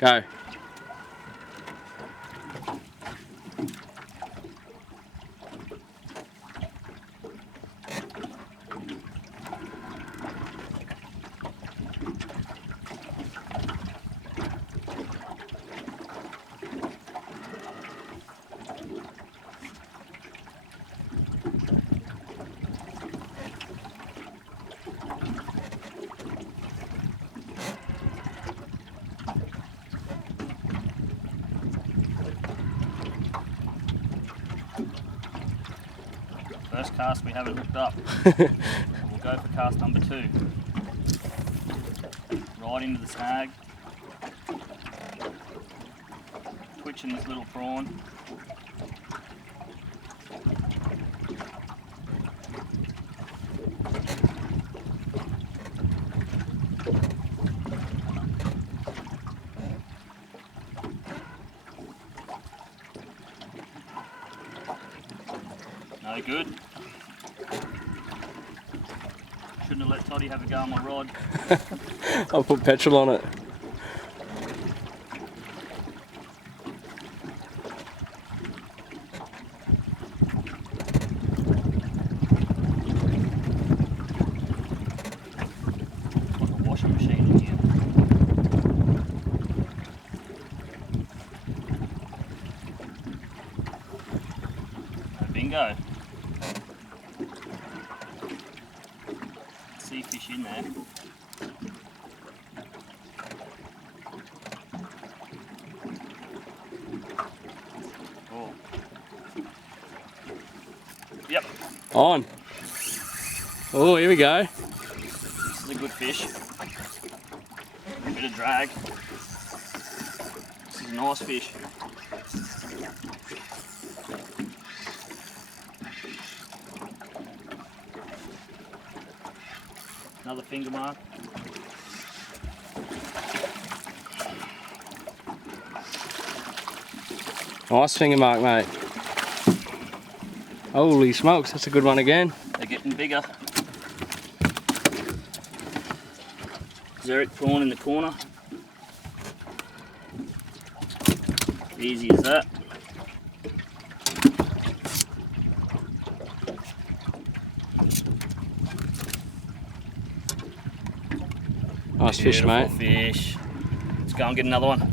Go. First cast we haven't hooked up. We'll go for cast number 2. Right into the snag. Twitching this little prawn. No good. Shouldn't have let Toddy have a go on my rod. I'll put petrol on it. Like a washing machine in here. No bingo. Sea fish in there. Oh. Yep, On. Oh, here we go. this is a good fish. Bit of drag. This is a nice fish. Another finger mark. Nice finger mark, mate. Holy smokes, that's a good one again. They're getting bigger. Xeric prawn in the corner. Easy as that. Nice fish, Beautiful mate. fish. Let's go and get another one.